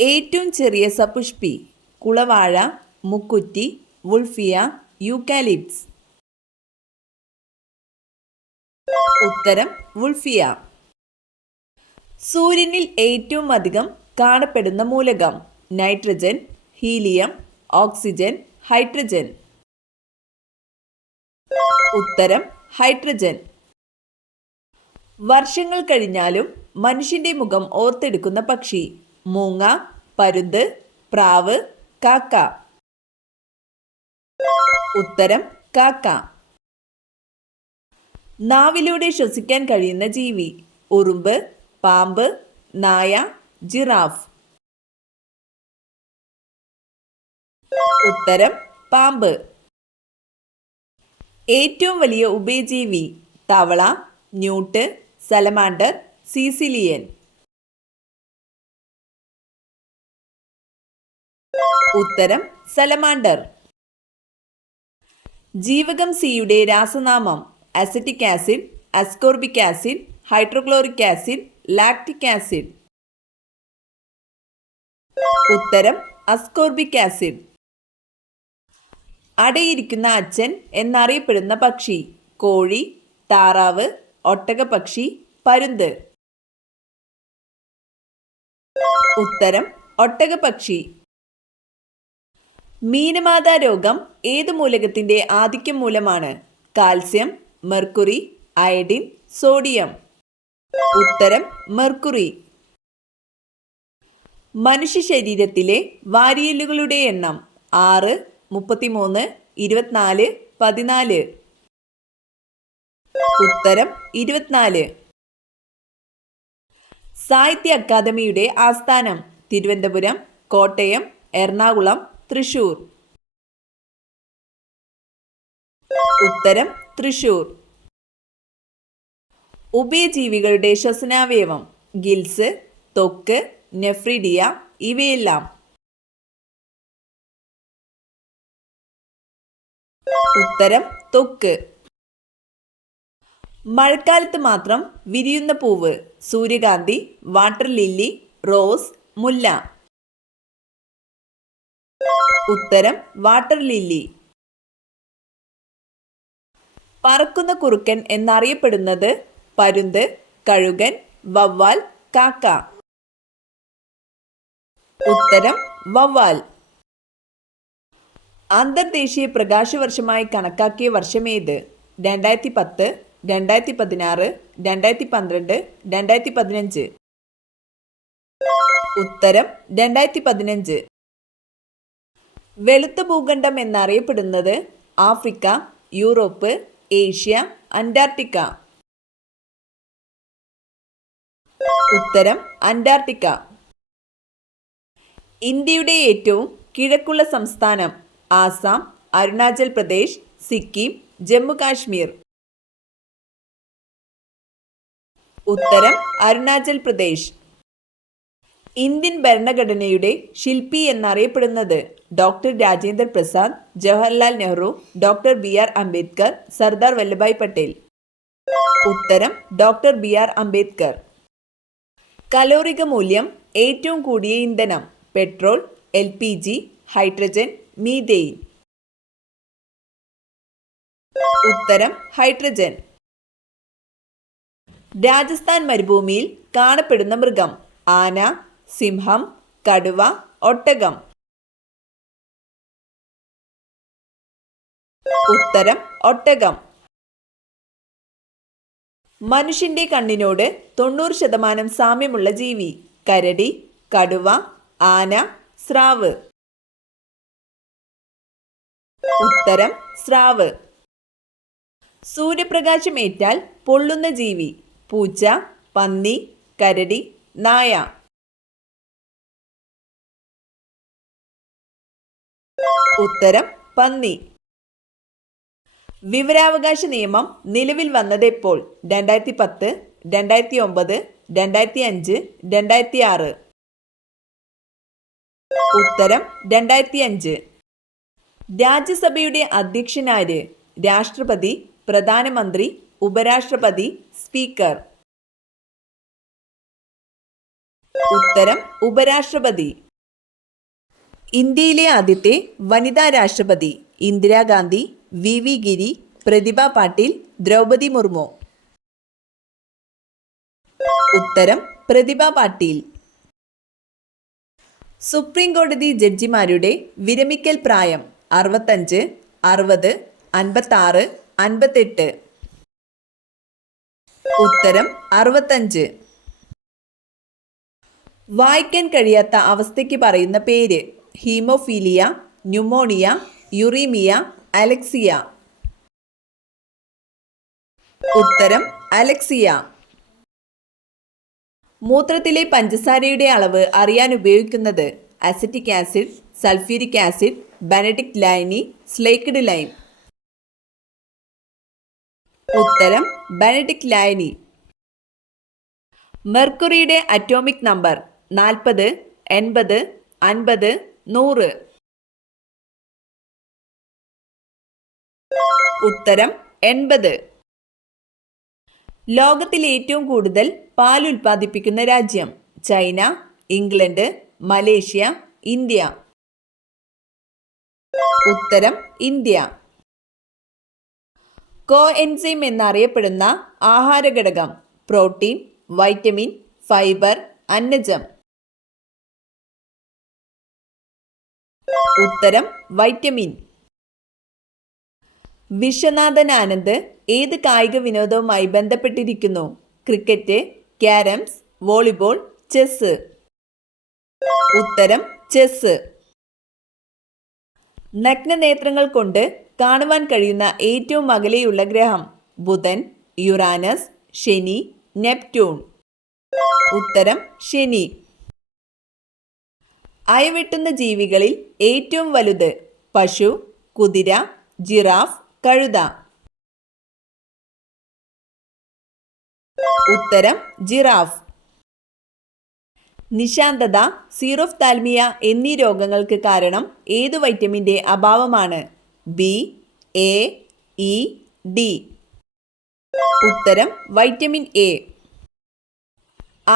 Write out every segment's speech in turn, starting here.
ഏറ്റവും ചെറിയ സപുഷ്പി കുളവാഴ, മുക്കുറ്റി, വുൾഫിയ, യൂക്കാലിപ്സ്. ഉത്തരം വുൾഫിയ. സൂര്യനിൽ ഏറ്റവും അധികം കാണപ്പെടുന്ന മൂലകം നൈട്രജൻ, ഹീലിയം, ഓക്സിജൻ, ഹൈഡ്രജൻ. ഉത്തരം ഹൈഡ്രജൻ. വർഷങ്ങൾ കഴിഞ്ഞാലും മനുഷ്യന്റെ മുഖം ഓർത്തെടുക്കുന്ന പക്ഷി മൂങ്ങ, പരുന്ത്, പ്രാവ്, കാക്ക. ഉത്തരം കാക്ക. നാവിലൂടെ ശ്വസിക്കാൻ കഴിയുന്ന ജീവി ഉറുമ്പ്, പാമ്പ്, നായ, ജിറാഫ്. ഉത്തരം പാമ്പ്. ഏറ്റവും വലിയ ഉഭയജീവി തവള, ന്യൂട്ട്, സലമാൻഡർ, സീസിലിയൻ. ഉത്തരം സലമാൻഡർ. ജീവകം സിയുടെ രാസനാമം acetic acid, ascorbic acid, hydrochloric acid, lactic acid. ഉത്തരം അസ്കോർബിക് ആസിഡ്. അടയിരിക്കുന്ന അച്ഛൻ എന്നറിയപ്പെടുന്ന പക്ഷി കോഴി, താറാവ്, ഒട്ടകപ്പക്ഷി, പരുന്ത്. ഉത്തരം ഒട്ടകപ്പക്ഷി. മീനമാതാ രോഗം ഏത് മൂലകത്തിന്റെ ആധിക്യം മൂലമാണ്? Calcium, mercury, iodine, sodium. ഉത്തരം മെർക്കുറി. മനുഷ്യ ശരീരത്തിലെ വാരിയെല്ലുകളുടെ എണ്ണം 6, 33, 24, 14. ഉത്തരം 24. സാഹിത്യ അക്കാദമിയുടെ ആസ്ഥാനം തിരുവനന്തപുരം, കോട്ടയം, എറണാകുളം, തൃശൂർ. ഉത്തരം തൃശൂർ. ഉഭയജീവികളുടെ ശ്വസനാവയവം ഗിൽസ്, ത്വക്ക്, നെഫ്രിഡിയ ഇവയെല്ലാം. ഉത്തരം ത്വക്ക്. മഴക്കാലത്ത് മാത്രം വിരിയുന്ന പൂവ് സൂര്യകാന്തി, വാട്ടർ ലില്ലി, റോസ്, മുല്ല. ഉത്തരം വാട്ടർ ലില്ലി. പറക്കുന്ന കുറുക്കൻ എന്നറിയപ്പെടുന്നത് പരുന്ത്, കഴുകൻ, വവ്വാൽ, കാക്ക. ഉത്തരം വവ്വാൽ. അന്തർദേശീയ പ്രകാശവർഷമായി കണക്കാക്കിയ വർഷമേത്? 2010, 2016, 2012, 2015. ഉത്തരം 2015. വെളുത്ത ഭൂഖണ്ഡം എന്നറിയപ്പെടുന്നത് ആഫ്രിക്ക, യൂറോപ്പ്, ഏഷ്യ, അന്റാർട്ടിക്ക. ഉത്തരം അന്റാർട്ടിക്ക. ഇന്ത്യയുടെ ഏറ്റവും കിഴക്കുള്ള സംസ്ഥാനം ആസാം, അരുണാചൽ പ്രദേശ്, സിക്കിം, ജമ്മു കാശ്മീർ. ഉത്തരം അരുണാചൽ പ്രദേശ്. ഇന്ത്യൻ ഭരണഘടനയുടെ ശില്പി എന്നറിയപ്പെടുന്നത് doctor Rajendra Prasad, Jawaharlal Nehru, doctor BR Ambedkar, Sardar Vallabhbhai Patel. ഉത്തരം ഡോക്ടർ BR അംബേദ്കർ. കലോറിക മൂല്യം ഏറ്റവും കൂടിയ ഇന്ധനം പെട്രോൾ, LPG, ഹൈഡ്രജൻ, മീഥെയ്ൻ. ഉത്തരം ഹൈഡ്രജൻ. രാജസ്ഥാൻ മരുഭൂമിയിൽ കാണപ്പെടുന്ന മൃഗം ആന, സിംഹം, കടുവ, ഒട്ടകം. ഉത്തരം ഒട്ടകം. മനുഷ്യന്റെ കണ്ണിനോട് 90% സാമ്യമുള്ള ജീവി കരടി, കടുവ, ആന, സ്രാവ്. ഉത്തരം സ്രാവ്. സൂര്യപ്രകാശം ഏറ്റാൽ പൊള്ളുന്ന ജീവി പൂച്ച, പന്നി, കരടി, നായ. ഉത്തരം പന്നി. വിവരാവകാശ നിയമം നിലവിൽ വന്നതെപ്പോൾ? 2010, 2009, 2005, 2006. ഉത്തരം 2005. രാജ്യസഭയുടെ അധ്യക്ഷനാര്? രാഷ്ട്രപതി, പ്രധാനമന്ത്രി, ഉപരാഷ്ട്രപതി, സ്പീക്കർ. ഉത്തരം ഉപരാഷ്ട്രപതി. ഇന്ത്യയിലെ ആദ്യത്തെ വനിതാ രാഷ്ട്രപതി ഇന്ദിരാഗാന്ധി, വി ഗിരി, പ്രതിഭ പാട്ടീൽ, ദ്രൗപദി മുർമു. ഉത്തരം പ്രതിഭ പാട്ടീൽ. സുപ്രീം കോടതി ജഡ്ജിമാരുടെ വിരമിക്കൽ പ്രായം 65, 60, 56, 58. ഉത്തരം 65. വായിക്കാൻ കഴിയാത്ത അവസ്ഥയ്ക്ക് പറയുന്ന പേര്: ഹീമോഫീലിയ, ന്യൂമോണിയ, യുറീമിയ, അലക്സിയ. ഉത്തരം അലക്സിയ. മൂത്രത്തിലെ പഞ്ചസാരയുടെ അളവ് അറിയാൻ ഉപയോഗിക്കുന്നത്: acetic acid, sulphuric acid, Benedict ലൈനി, സ്ലേക്ക്ഡ് ലൈം. ഉത്തരം ബെനഡിക്ട് ലൈനി. മെർക്കുറിയുടെ അറ്റോമിക് നമ്പർ: 40, 80, 50, 100. ഉത്തരം 80. ലോകത്തിൽ ഏറ്റവും കൂടുതൽ പാൽ ഉൽപ്പാദിപ്പിക്കുന്ന രാജ്യം: ചൈന, ഇംഗ്ലണ്ട്, മലേഷ്യ, ഇന്ത്യ. ഉത്തരം ഇന്ത്യ. കോഎൻസൈം എന്നറിയപ്പെടുന്ന ആഹാരഘടകം: പ്രോട്ടീൻ, വൈറ്റമിൻ, ഫൈബർ, അന്നജം. ഉത്തരം വൈറ്റമിൻ. വിശ്വനാഥൻ ആനന്ദ് ഏത് കായിക വിനോദവുമായി ബന്ധപ്പെട്ടിരിക്കുന്നു? Cricket, carroms, volleyball, chess. ഉത്തരം ചെസ്. നഗ്നനേത്രങ്ങൾ കൊണ്ട് കാണുവാൻ കഴിയുന്ന ഏറ്റവും അകലെയുള്ള ഗ്രഹം: ബുധൻ, യുറാനസ്, ശനി, നെപ്റ്റ്യൂൺ. ഉത്തരം ശനി. അയവെട്ടുന്ന ജീവികളിൽ ഏറ്റവും വലുത്: പശു, കുതിര, ജിറാഫ്, കഴുത. ഉത്തരം ജിറാഫ്. നിശാന്തത, സീറോഫ്താൽമിയ എന്നീ രോഗങ്ങൾക്ക് കാരണം ഏത് വൈറ്റമിൻ്റെ അഭാവമാണ്? B, A, E, D. ഉത്തരം വൈറ്റമിൻ എ.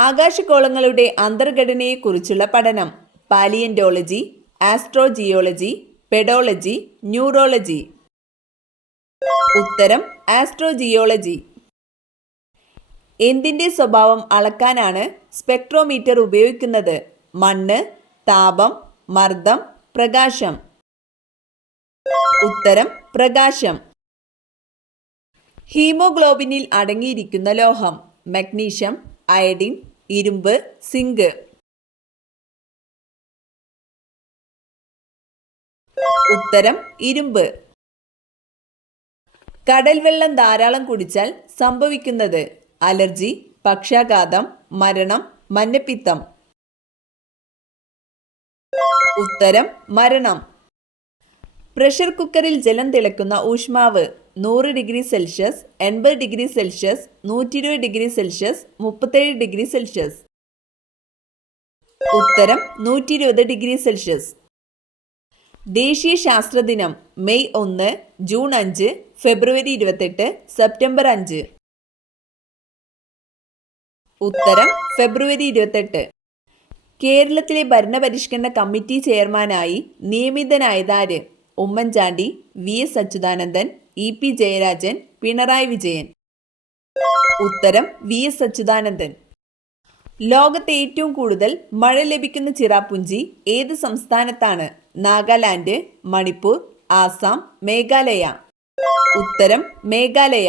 ആകാശഗോളങ്ങളുടെ അന്തർഘടനയെക്കുറിച്ചുള്ള പഠനം: പാലിയന്റോളജി, ആസ്ട്രോജിയോളജി, പെഡോളജി, ന്യൂറോളജി. ഉത്തരം ആസ്ട്രോജിയോളജി. എന്തിൻ്റെ സ്വഭാവം അളക്കാനാണ് സ്പെക്ട്രോമീറ്റർ ഉപയോഗിക്കുന്നത്? മണ്ണ്, താപം, മർദ്ദം, പ്രകാശം. ഉത്തരം പ്രകാശം. ഹീമോഗ്ലോബിനിൽ അടങ്ങിയിരിക്കുന്ന ലോഹം: മഗ്നീഷ്യം, അയഡിൻ, ഇരുമ്പ്, സിങ്ക്. ഉത്തരം ഇരുമ്പ്. കടൽ വെള്ളം ധാരാളം കുടിച്ചാൽ സംഭവിക്കുന്നത്: അലർജി, പക്ഷാഘാതം, മരണം, മഞ്ഞപ്പിത്തം. ഉത്തരം മരണം. പ്രഷർ കുക്കറിൽ ജലം തിളക്കുന്ന ഊഷ്മാവ്: 100 degree Celsius, 80 degree Celsius, 120 degree Celsius, 37 degree Celsius. ഉത്തരം 120 ഡിഗ്രി സെൽഷ്യസ്. ദേശീയ ശാസ്ത്രദിനം: മെയ് 1, ജൂൺ 5, ഫെബ്രുവരി 28, സെപ്റ്റംബർ 5. ഉത്തരം ഫെബ്രുവരി 28. കേരളത്തിലെ ഭരണപരിഷ്കരണ കമ്മിറ്റി ചെയർമാനായി നിയമിതനായതാര്? Oommen Chandy, V S Achuthanandan, E P Jayarajan, Pinarayi Vijayan. ഉത്തരം വി എസ് അച്യുതാനന്ദൻ. ലോകത്തെ ഏറ്റവും കൂടുതൽ മഴ ലഭിക്കുന്ന ചിറാപുഞ്ചി ഏത് സംസ്ഥാനത്താണ്? നാഗാലാൻഡ്, മണിപ്പൂർ, ആസാം, മേഘാലയ. ഉത്തരം മേഘാലയ.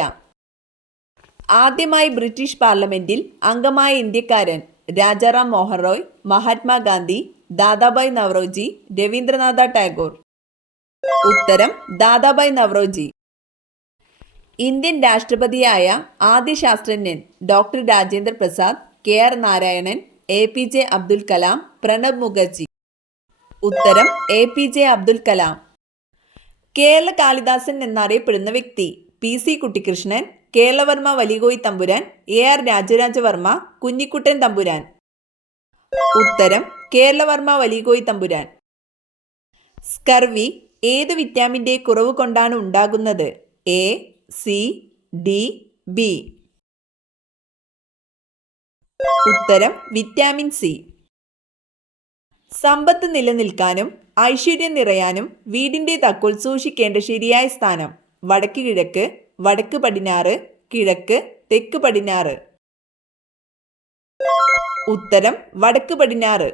ആദ്യമായി ബ്രിട്ടീഷ് പാർലമെന്റിൽ അംഗമായ ഇന്ത്യക്കാരൻ: രാജാറാം മോഹൻ റോയ്, മഹാത്മാഗാന്ധി, ദാദാഭായ് നവറോജി, രവീന്ദ്രനാഥ ടാഗോർ. ഉത്തരം ദാദാഭായ് നവറോജി. ഇന്ത്യൻ രാഷ്ട്രപതിയായ ആദ്യ ശാസ്ത്രജ്ഞൻ: doctor Rajendra Prasad, K R Narayanan, A P J Abdul Kalam, Pranab Mukherjee. ഉത്തരം A P J Abdul Kalam. Kerala Kalidasan എന്നറിയപ്പെടുന്ന വ്യക്തി: P C Kuttikrishnan, Kerala Varma Valiya Koil Thampuran, A R Raja Raja Varma, Kunjikuttan തമ്പുരാൻ. ഉത്തരം കേരളവർമ്മ വലികോയി തമ്പുരാൻ. സ്കർവി ഏത് വിറ്റാമിൻ്റെ കുറവ് കൊണ്ടാണ് ഉണ്ടാകുന്നത്? A, C, D, B. ഉത്തരം വിറ്റാമിൻ സി. സമ്പത്ത് നിലനിൽക്കാനും ഐശ്വര്യം നിറയാനും വീടിൻ്റെ താക്കോൽ സൂക്ഷിക്കേണ്ട ശരിയായ സ്ഥാനം വടക്ക് കിഴക്ക്, വടക്ക് പടിഞ്ഞാറ്, കിഴക്ക്, തെക്ക് പടിഞ്ഞാറ്. ഉത്തരം വടക്ക് പടിഞ്ഞാറ്.